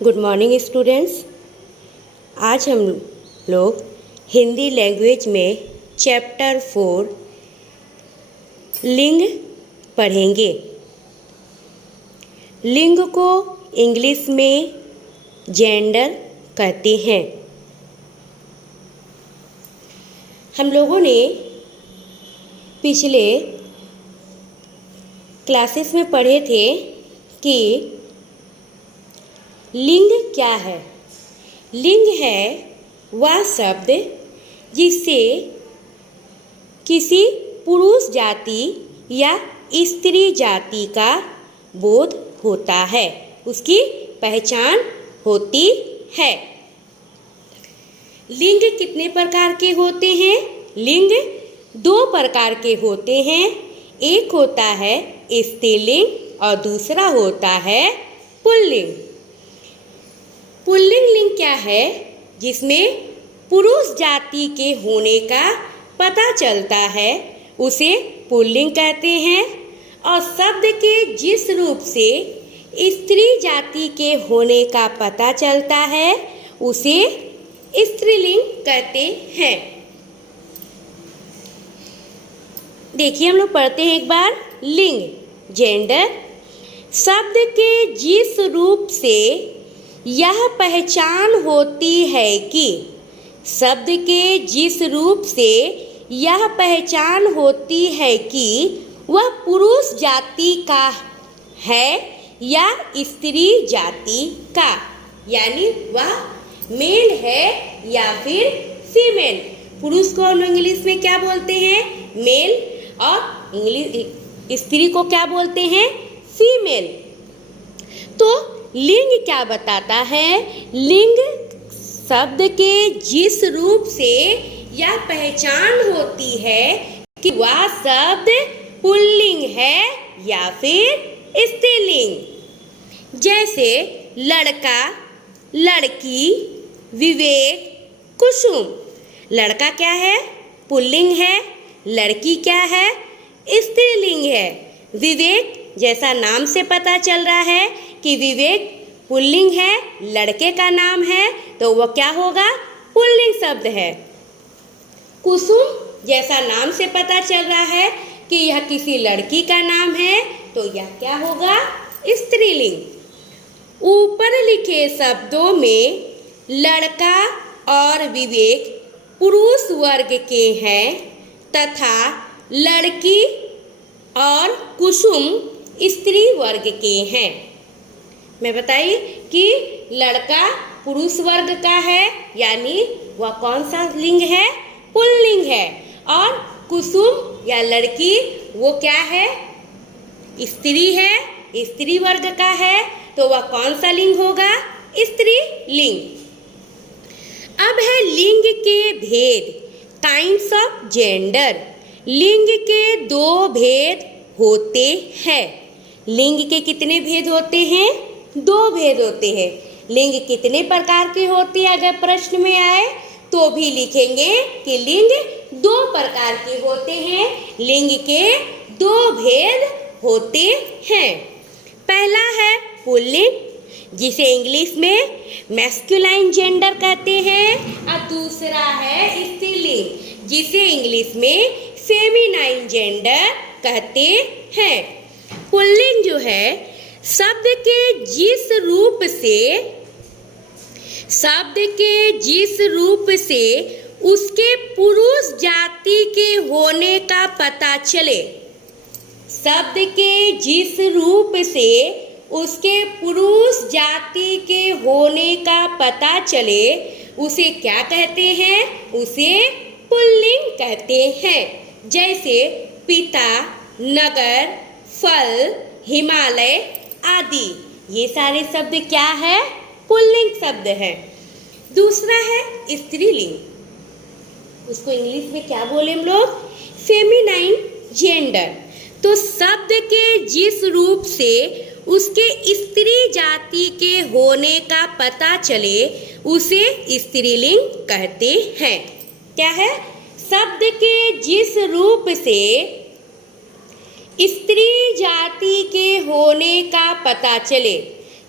Good morning students. आज हम लोग हिंदी लैंग्वेज में चैप्टर 4 लिंग पढ़ेंगे। लिंग को इंग्लिश में जेंडर कहते हैं। हम लोगों ने पिछले क्लासेस में पढ़े थे कि लिंग क्या है। लिंग है वह शब्द जिससे किसी पुरुष जाति या स्त्री जाति का बोध होता है, उसकी पहचान होती है। लिंग कितने प्रकार के होते हैं? लिंग 2 प्रकार के होते हैं। एक होता है स्त्रीलिंग और दूसरा होता है पुल्लिंग। पुल्लिंग लिंग क्या है? जिसमें पुरुष जाति के होने का पता चलता है, उसे पुल्लिंग कहते हैं। और शब्द के जिस रूप से स्त्री जाति के होने का पता चलता है, उसे स्त्रीलिंग कहते हैं। देखिए, हम लोग पढ़ते हैं एक बार। लिंग जेंडर, शब्द के जिस रूप से यह पहचान होती है कि शब्द के जिस रूप से यह पहचान होती है कि वह पुरुष जाति का है या स्त्री जाति का, यानी वह मेल है या फिर फीमेल। पुरुष को हम इंग्लिश में क्या बोलते हैं? मेल। और स्त्री को क्या बोलते हैं? फीमेल। तो लिंग क्या बताता है? लिंग शब्द के जिस रूप से यह पहचान होती है कि वह शब्द पुल्लिंग है या फिर स्त्रीलिंग। जैसे लड़का, लड़की, विवेक, कुसुम। लड़का क्या है? पुल्लिंग है। लड़की क्या है? स्त्रीलिंग है। विवेक, जैसा नाम से पता चल रहा है कि विवेक पुल्लिंग है, लड़के का नाम है, तो वह क्या होगा? पुल्लिंग शब्द है। कुसुम, जैसा नाम से पता चल रहा है कि यह किसी लड़की का नाम है, तो यह क्या होगा? स्त्रीलिंग। ऊपर लिखे शब्दों में लड़का और विवेक पुरुष वर्ग के हैं तथा लड़की और कुसुम स्त्री वर्ग के हैं। मैं बताइए कि लड़का पुरुष वर्ग का है, यानी वह कौन सा लिंग है? पुल्लिंग है। और कुसुम या लड़की वो क्या है? स्त्री है, स्त्री वर्ग का है, तो वह कौन सा लिंग होगा? स्त्रीलिंग। अब है लिंग के भेद, काइंड्स ऑफ जेंडर। लिंग के 2 भेद होते हैं। लिंग के कितने भेद होते हैं? 2 भेद होते हैं। लिंग कितने प्रकार के होते हैं? अगर प्रश्न में आए तो भी लिखेंगे कि लिंग 2 प्रकार के होते हैं। लिंग के 2 भेद होते हैं। पहला है पुल्लिंग, जिसे इंग्लिश में मैस्कुलाइन जेंडर कहते हैं, और दूसरा है स्त्रीलिंग, जिसे इंग्लिश में फेमिनाइन जेंडर कहते हैं। पुल्लिंग जो है शब्द के जिस रूप से उसके पुरुष जाति के होने का पता चले। शब्द के जिस रूप से उसके पुरुष जाति के होने का पता चले, उसे क्या कहते हैं? उसे पुल्लिंग कहते हैं। जैसे पिता, नगर, फल, हिमालय आदि, ये सारे शब्द क्या है? पुल्लिंग शब्द है। दूसरा है स्त्रीलिंग, उसको इंग्लिश में क्या बोले हम लोग? Feminine gender. तो शब्द के जिस रूप से उसके स्त्री जाति के होने का पता चले, उसे स्त्रीलिंग कहते हैं। क्या है? शब्द के जिस रूप से स्त्री जाति के होने का पता चले,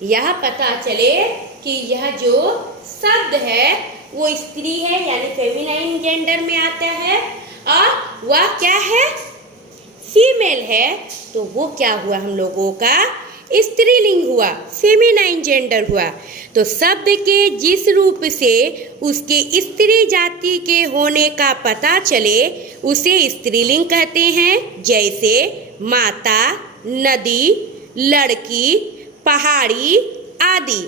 यह पता चले कि यह जो शब्द है वो स्त्री है, यानी फेमिनाइन जेंडर में आता है, और वह क्या है, फीमेल है, तो वो क्या हुआ हम लोगों का स्त्रीलिंग हुआ, फेमिनाइन जेंडर हुआ। तो शब्द के जिस रूप से उसके स्त्री जाति के होने का पता चले उसे स्त्रीलिंग कहते हैं, जैसे माता, नदी, लड़की, पहाड़ी आदि।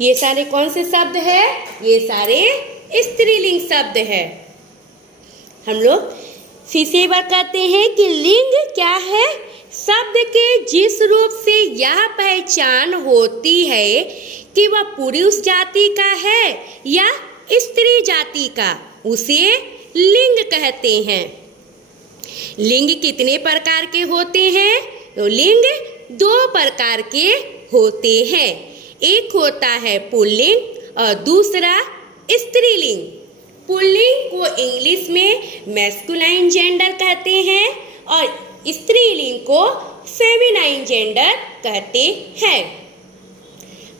ये सारे कौन से शब्द है, ये सारे स्त्रीलिंग शब्द है। हम लोग फिर से एक बार कहते हैं कि लिंग क्या है, शब्द के जिस रूप से यह पहचान होती है कि वह पुरुष जाति का है या स्त्री जाति का, उसे लिंग कहते हैं। लिंग कितने प्रकार के होते हैं, तो लिंग 2 प्रकार के होते हैं। एक होता है पुल्लिंग और दूसरा स्त्रीलिंग। पुल्लिंग को इंग्लिश में मैस्कुलाइन जेंडर कहते हैं और स्त्रीलिंग को फेमिनाइन जेंडर कहते हैं।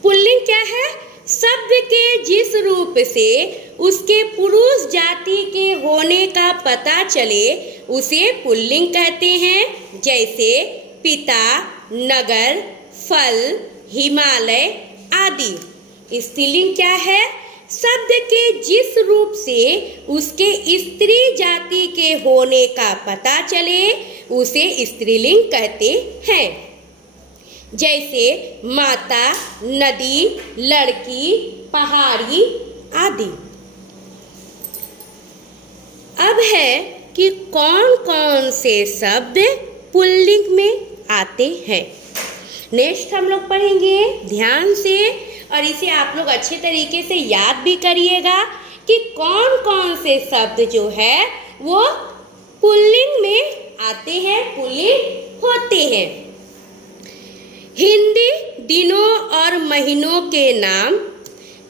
पुल्लिंग क्या है, शब्द के जिस रूप से उसके पुरुष जाति के होने का पता चले उसे पुल्लिंग कहते हैं, जैसे पिता, नगर, फल, हिमालय आदि। स्त्रीलिंग क्या है, शब्द के जिस रूप से उसके स्त्री जाति के होने का पता चले उसे स्त्रीलिंग कहते हैं, जैसे माता, नदी, लड़की, पहाड़ी आदि। अब है कि कौन कौन से शब्द पुल्लिंग में आते हैं। नेक्स्ट हम लोग पढ़ेंगे ध्यान से, और इसे आप लोग अच्छे तरीके से याद भी करिएगा कि कौन कौन से शब्द जो है वो पुल्लिंग में आते हैं, पुल्लिंग होते हैं। हिंदी दिनों और महीनों के नाम,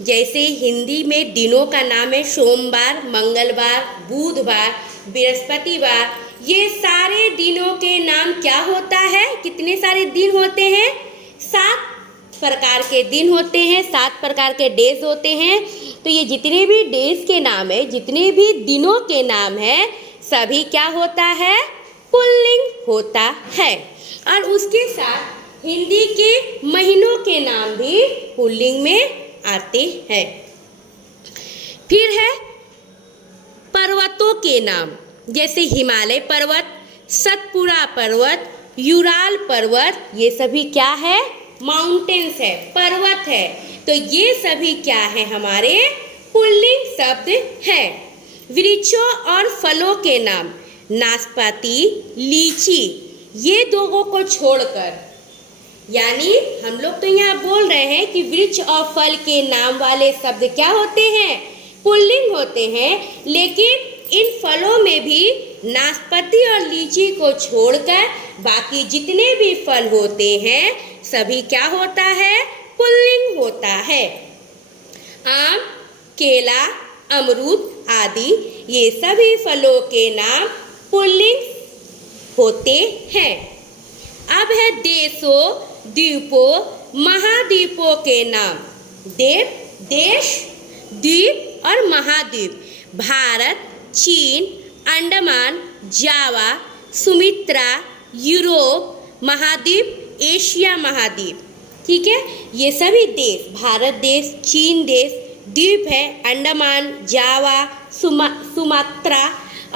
जैसे हिंदी में दिनों का नाम है सोमवार, मंगलवार, बुधवार, बृहस्पतिवार। ये सारे दिनों के नाम क्या होता है, कितने सारे दिन होते हैं, 7 प्रकार के दिन होते हैं, 7 प्रकार के डेज होते हैं। तो ये जितने भी डेज के नाम है, जितने भी दिनों के नाम है, सभी क्या होता है, पुल्लिंग होता है। और उसके साथ हिंदी के महीनों के नाम भी पुल्लिंग में आते हैं। फिर है पर्वतों के नाम, जैसे हिमालय पर्वत, सतपुड़ा पर्वत, यूराल पर्वत, ये सभी क्या है, माउंटेन्स है, पर्वत है। तो ये सभी क्या है, हमारे पुल्लिंग शब्द है। वृक्षों और फलों के नाम, नाशपाती, लीची, ये 2 को छोड़कर, यानी हम लोग तो यहाँ बोल रहे हैं कि वृक्ष और फल के नाम वाले शब्द क्या होते हैं, पुल्लिंग होते हैं, लेकिन इन फलों में भी नाशपाती और लीची को छोड़कर बाकी जितने भी फल होते हैं सभी क्या होता है, पुल्लिंग होता है। आम, केला, अमरूद आदि ये सभी फलों के नाम पुल्लिंग होते हैं। अब है देशों, द्वीपों, महाद्वीपों के नाम। देश, द्वीप और महाद्वीप, भारत, चीन, अंडमान, जावा, सुमित्रा, यूरोप महाद्वीप, एशिया महाद्वीप। ठीक है, ये सभी देश, भारत देश, चीन देश, द्वीप है अंडमान, जावा, सुमात्रा,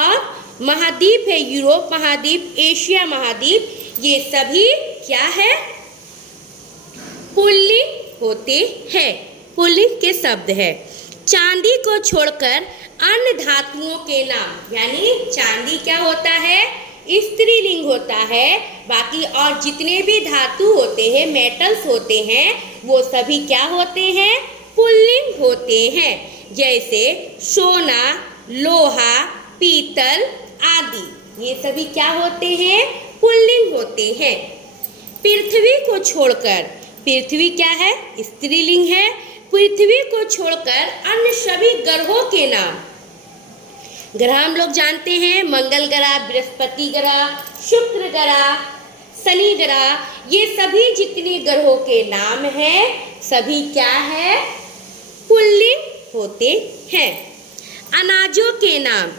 और महाद्वीप है यूरोप महाद्वीप, एशिया महाद्वीप। ये सभी क्या है, पुल्लिंग होते हैं, पुल्लिंग के शब्द है। चांदी को छोड़कर अन्य धातुओं के नाम, यानी चांदी क्या होता है, स्त्रीलिंग होता है, बाकी और जितने भी धातु होते हैं, मेटल्स होते हैं, वो सभी क्या होते हैं, पुल्लिंग होते हैं, जैसे सोना, लोहा, पीतल आदि। ये सभी क्या होते हैं, पुल्लिंग होते हैं। पृथ्वी को छोड़कर, पृथ्वी क्या है, स्त्रीलिंग है, पृथ्वी को छोड़कर अन्य सभी ग्रहों के नाम। ग्रह हम लोग जानते हैं, मंगल ग्रह, बृहस्पति ग्रह, शुक्र ग्रह, शनि ग्रह, ये सभी जितने ग्रहों के नाम हैं सभी क्या है, पुल्लिंग होते हैं। अनाजों के नाम,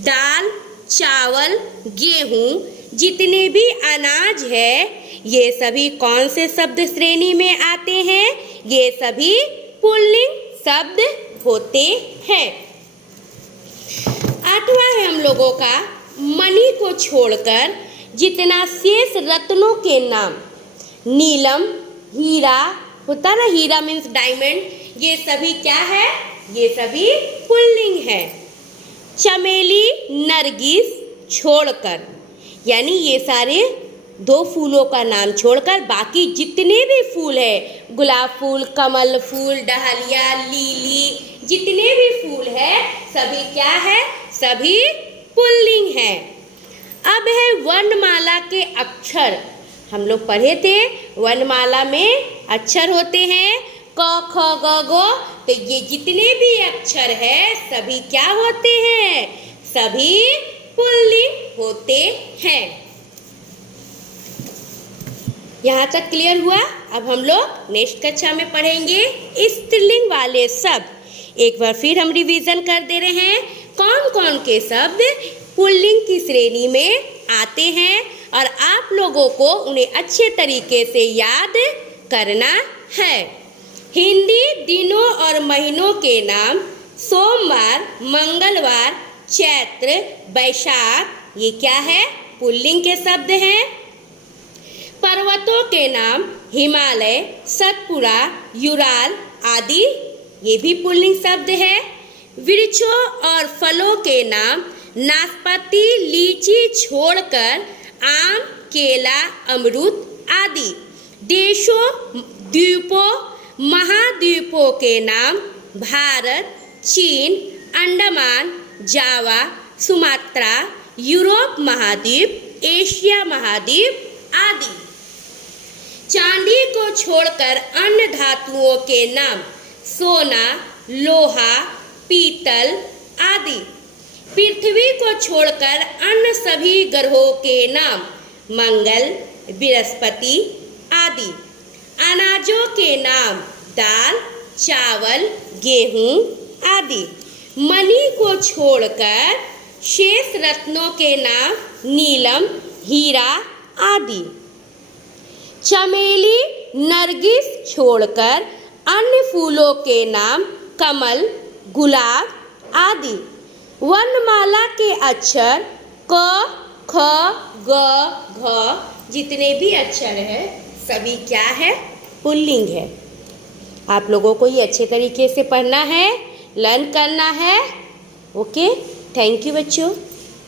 दाल, चावल, गेहूं, जितने भी अनाज है ये सभी कौन से शब्द श्रेणी में आते हैं, ये सभी पुल्लिंग शब्द होते हैं। आठवां है हम लोगों का, मणि को छोड़कर जितना शेष रत्नों के नाम, नीलम, हीरा होता ना, हीरा मीन्स डायमंड, ये सभी क्या है, ये सभी पुल्लिंग है। चमेली, नरगिस छोड़कर, यानी ये सारे 2 फूलों का नाम छोड़कर बाकी जितने भी फूल है, गुलाब फूल, कमल फूल, डहलिया, लीली, जितने भी फूल है सभी क्या है, सभी पुल्लिंग है। अब है वर्णमाला के अक्षर। हम लोग पढ़े थे वर्णमाला में अक्षर होते हैं क ख ग घ, तो ये जितने भी अक्षर है सभी क्या होते हैं, सभी पुल्लिंग होते हैं। यहाँ तक क्लियर हुआ। अब हम लोग नेक्स्ट कक्षा में पढ़ेंगे स्त्रीलिंग वाले शब्द। एक बार फिर हम रिवीजन कर दे रहे हैं कौन कौन के शब्द पुल्लिंग की श्रेणी में आते हैं और आप लोगों को उन्हें अच्छे तरीके से याद करना है। हिंदी दिनों और महीनों के नाम, सोमवार, मंगलवार, चैत्र, बैसाख, ये क्या है, पुल्लिंग के शब्द हैं। पर्वतों के नाम, हिमालय, सतपुड़ा, यूराल आदि, ये भी पुल्लिंग शब्द है। वृक्षों और फलों के नाम, नाशपाती, लीची छोड़कर आम, केला, अमरूद आदि। देशों, द्वीपों, महाद्वीपों के नाम, भारत, चीन, अंडमान, जावा, सुमात्रा, यूरोप महाद्वीप, एशिया महाद्वीप आदि। चांदी को छोड़कर अन्य धातुओं के नाम, सोना, लोहा, पीतल आदि। पृथ्वी को छोड़कर अन्य सभी ग्रहों के नाम, मंगल, बृहस्पति आदि। अनाजों के नाम, दाल, चावल, गेहूं आदि। मणि को छोड़कर शेष रत्नों के नाम, नीलम, हीरा आदि। चमेली, नरगिस छोड़कर अन्य फूलों के नाम, कमल, गुलाब आदि। वर्णमाला के अक्षर क, ख, ग, घ, जितने भी अक्षर है सभी क्या है, पुल्लिंग है। आप लोगों को ये अच्छे तरीके से पढ़ना है, लर्न करना है। ओके, थैंक यू बच्चों।